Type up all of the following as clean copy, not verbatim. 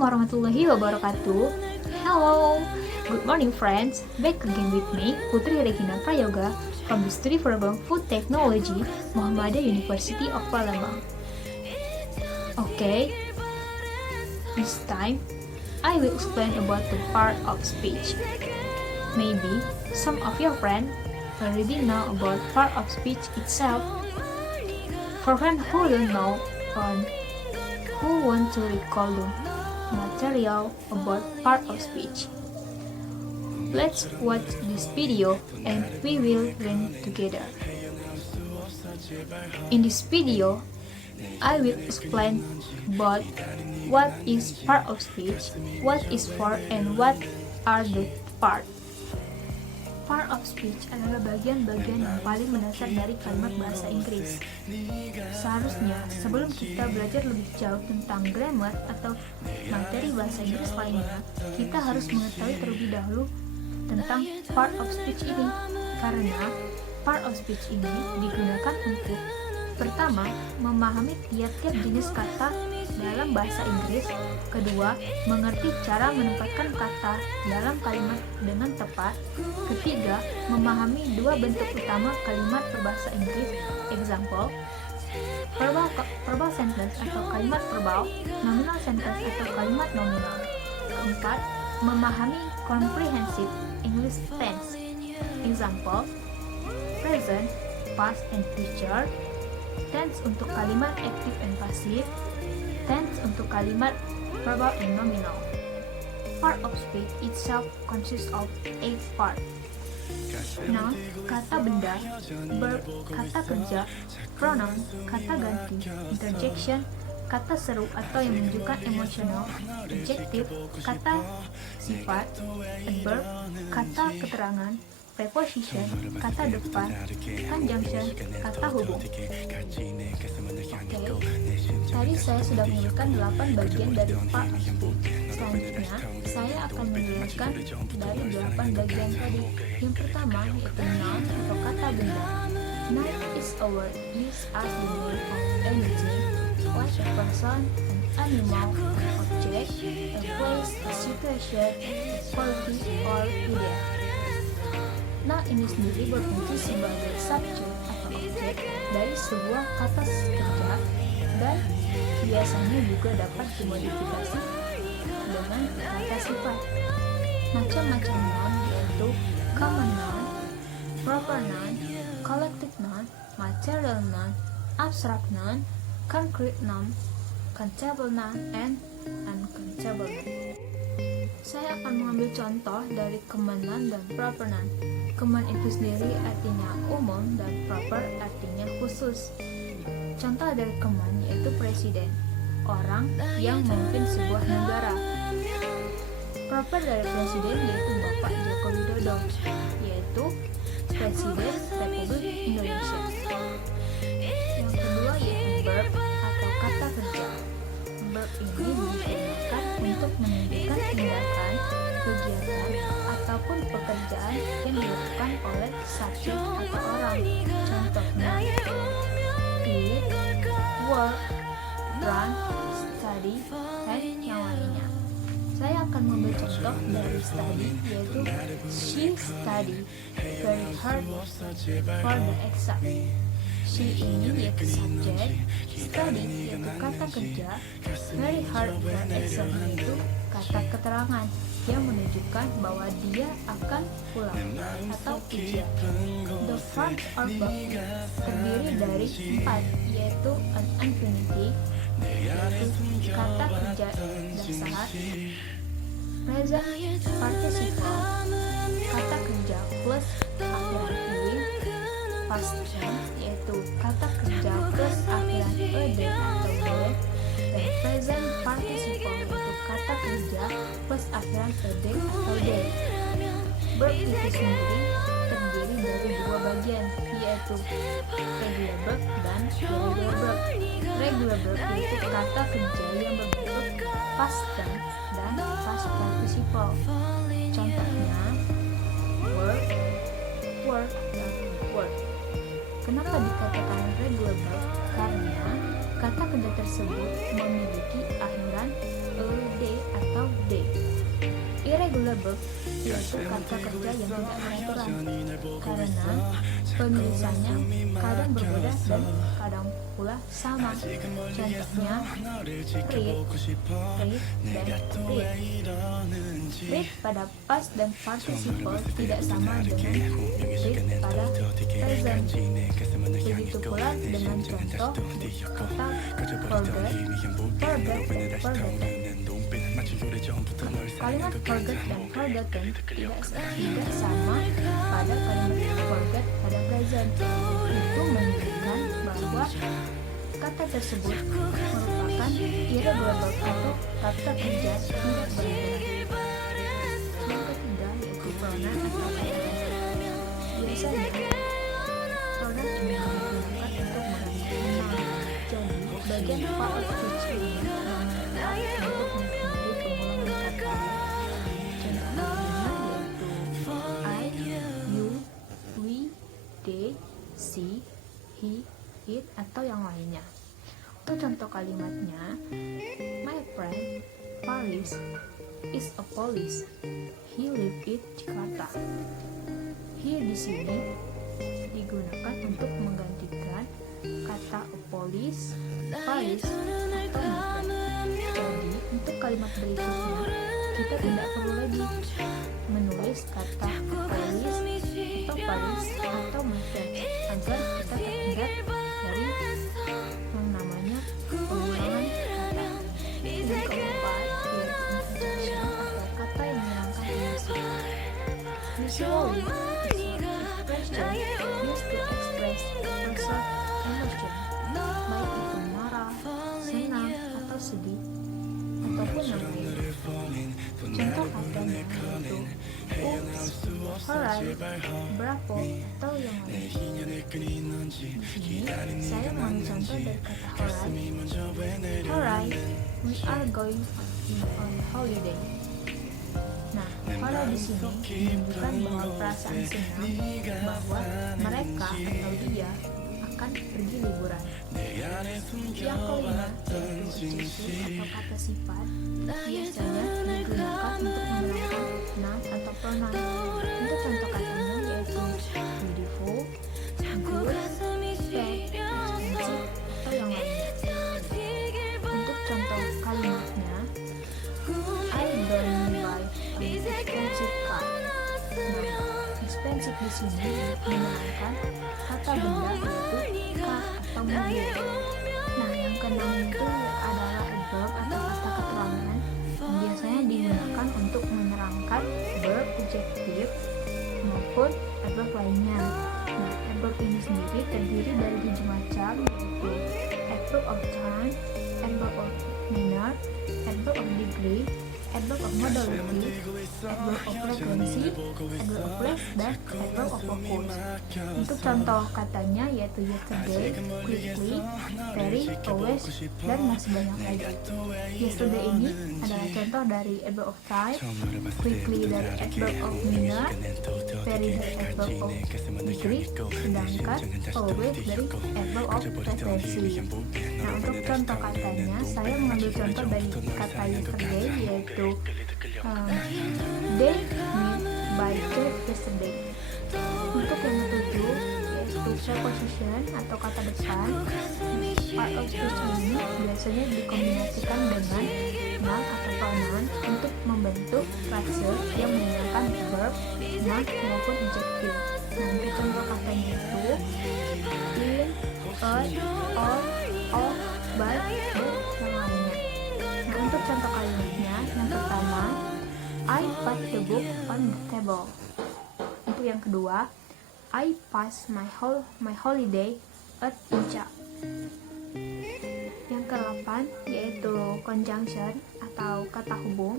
Assalamualaikum warahmatullahi wabarakatuh. Hello, good morning friends. Back again with me, Putri Regina Prayoga from the Study for Food Technology, Muhammadiyah University of Palembang. Okay, this time I will explain about the part of speech. Maybe some of your friends already know about part of speech itself. For friends who don't know or who want to recall the material about part of speech, let's watch this video and we will learn together. In this video, I will explain about what is part of speech, what is for, and what are the part. Part of speech adalah bagian-bagian yang paling mendasar dari kalimat bahasa Inggris. Seharusnya, sebelum kita belajar lebih jauh tentang grammar atau materi bahasa Inggris lainnya, kita harus mengetahui terlebih dahulu tentang part of speech ini. Karena part of speech ini digunakan untuk pertama, memahami tiap-tiap jenis kata dalam bahasa Inggris. Kedua, mengerti cara menempatkan kata dalam kalimat dengan tepat. Ketiga, memahami dua bentuk utama kalimat berbahasa Inggris. Example, verbal sentence atau kalimat verbal, nominal sentence atau kalimat nominal. Keempat, memahami comprehensive English tense. Example, present, past, and future. Tense untuk kalimat active and passive, tense untuk kalimat verbal and nominal. Part of speech itself consists of 8 parts. Noun, kata benda, verb, kata kerja, pronoun, kata ganti, interjection, kata seru atau yang menunjukkan emosional, adjective, kata sifat, adverb, kata keterangan, preposition, kata depan, conjunction, kata hubung. Oke, tadi saya sudah menyebutkan 8 bagian dari part of speech. Selanjutnya, saya akan menyebutkan dari 8 bagian tadi. Yang pertama yaitu noun atau kata benda. Noun is a word used as the name of anything, like a person, an animal, an object, a place, a situation, a quality, or idea. Noun ini sendiri berfungsi sebagai subjek atau objek dari sebuah kata kerja dan biasanya juga dapat dimodifikasi dengan kata sifat. Macam-macam noun yaitu common noun, proper noun, collective noun, material noun, abstract noun, concrete noun, countable noun, and uncountable noun. Saya akan mengambil contoh dari common noun dan proper noun. Common itu sendiri artinya umum dan proper artinya khusus. Contoh dari common yaitu presiden, orang yang memimpin sebuah negara. Proper dari presiden yaitu Bapak Joko Widodo, yaitu Presiden Republik Indonesia. Yang kedua yaitu verb atau kata kerja. Verb ini digunakan untuk menunjukkan tindakan, kegiatan, ataupun pekerjaan yang dilakukan oleh subjek atau orang. Contohnya, eat, work, run, study, dan yang lainnya. Saya akan mengambil contoh dari study, yaitu she studied very hard for the exam. She ini yaitu subjek, study yaitu kata kerja, very hard for exam yaitu kata keterangan yang menunjukkan bahwa dia akan pulang atau ujian. The front or back terdiri dari 4, yaitu an infinity yaitu kata kerja dasar, present participle kata kerja plus akhiran ing, past tense yaitu kata kerja plus akhiran ed atau d, dan present participle yaitu kata kerja plus akhiran ed atau d. Verb itu sendiri terdiri dari 2 bagian, yaitu regular verb dan irregular verb. Regular verb yaitu kata kerja yang berbentuk past tense dan past participle. Contohnya work, work, dan work. Kenapa dikatakan regular verb? Karena kata kerja tersebut memiliki akhiran ed verb, yaitu kata kerja yang tidak beraturan, karena penulisannya kadang berbeda dan kadang pula sama. Contohnya read, dan read. Read pada past dan participle tidak sama dengan read pada present. Begitu pula dengan contoh kata forget, dan forgotten. Kalimat forget dan forgotten tidak sama pada kalimat forget pada present. Itu menunjukkan bahwa kata tersebut merupakan irregular atau kata kerja tidak benar. Yang ketiga yaitu pronoun atau kata dasar. Biasanya pronoun cuma digunakan untuk mengganti noun. Jadi bagian part of speech ini untuk menghindari pengulangan kata. Contohnya yaitu I, you, we, they, she, he, it, atau yang lainnya. Untuk contoh kalimatnya, my friend Paris is a police. He lives in Jakarta. Here di sini digunakan untuk menggantikan kata a police, Paris, atau my friend. Jadi untuk kalimat berikutnya kita tidak perlu lagi menulis kata police atau Paris atau my friend agar kita terhindar dari yang namanya pengulangan kata. Yang keempat yaitu interjection atau kata yang menghilangkan emosi. Usually, expression used to express personal emotion, baik itu marah, senang, atau sedih, ataupun yang lain. Contoh katanya yaitu oops, alright, bravo, atau yang lain. Di sini saya mengambil contoh dari kata alright. Alright, we are going on holiday. Nah, alright di sini menunjukkan bahwa perasaan senang bahwa mereka atau dia akan pergi liburan. Yang kelima yaitu adjective atau kata sifat. Biasanya digunakan untuk menerangkan noun atau pronoun. Untuk contoh katanya yaitu beautiful, good, fair, expensive, atau yang lainnya. Untuk contoh kalimatnya, I don't buy an expensive car. Nah, expensive di sini menerangkan kata benda yaitu car atau mobil. Nah, yang keenam itu adalah adverb atau kata keterangan yang biasanya digunakan untuk menerangkan verb, adjective maupun adverb lainnya. Nah, adverb ini sendiri terdiri dari 7 macam, yaitu adverb of time, adverb of manner, adverb of degree, adverb of modality, adverb of frequency, adverb of place, dan adverb of purpose. Untuk contoh katanya yaitu yesterday, quickly, very, always, dan masih banyak lagi. Yesterday ini adalah contoh dari adverb of time, quickly dari adverb of manner, very dari adverb of degree, sedangkan always dari adverb of frequency. Nah, untuk contoh katanya saya mengambil contoh dari kata yesterday yaitu they meet by church yesterday. Untuk yang ketujuh yaitu preposition atau kata depan. Part of speech ini biasanya dikombinasikan dengan noun atau pronoun untuk membentuk frase yang menggunakan verb, noun maupun adjective. Nah, untuk contoh katanya itu in, on, of, by, dan yang lainnya. Nah, untuk contoh kalimatnya yang pertama, I put the book on the table. Untuk yang kedua, I pass my holiday at Puncak. Yang ke-8 yaitu conjunction atau kata hubung.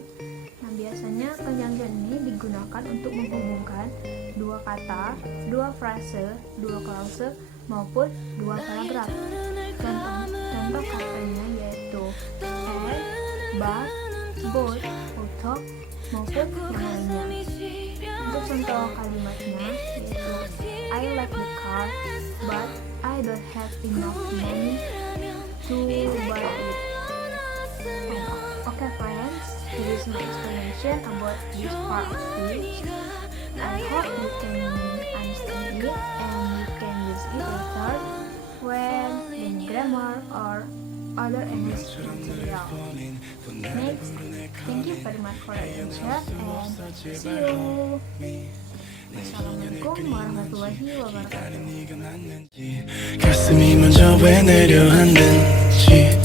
Nah, biasanya conjunction ini digunakan untuk menghubungkan dua kata, dua frase, dua klause maupun dua paragraf. Contoh katanya yaitu and, but, both, both, maupun yang lainnya. Untuk contoh kalimatnya yaitu I like the car, but I don't have enough money to buy it. Okay friends, this is my explanation about about this part of speech. I hope you can understand it and you can use it later when doing grammar or other English material. Next, thank you very much for your attention and see you. Wassalamualaikum warahmatullahi wabarakatuh. 가슴이 먼저 왜 내려앉는지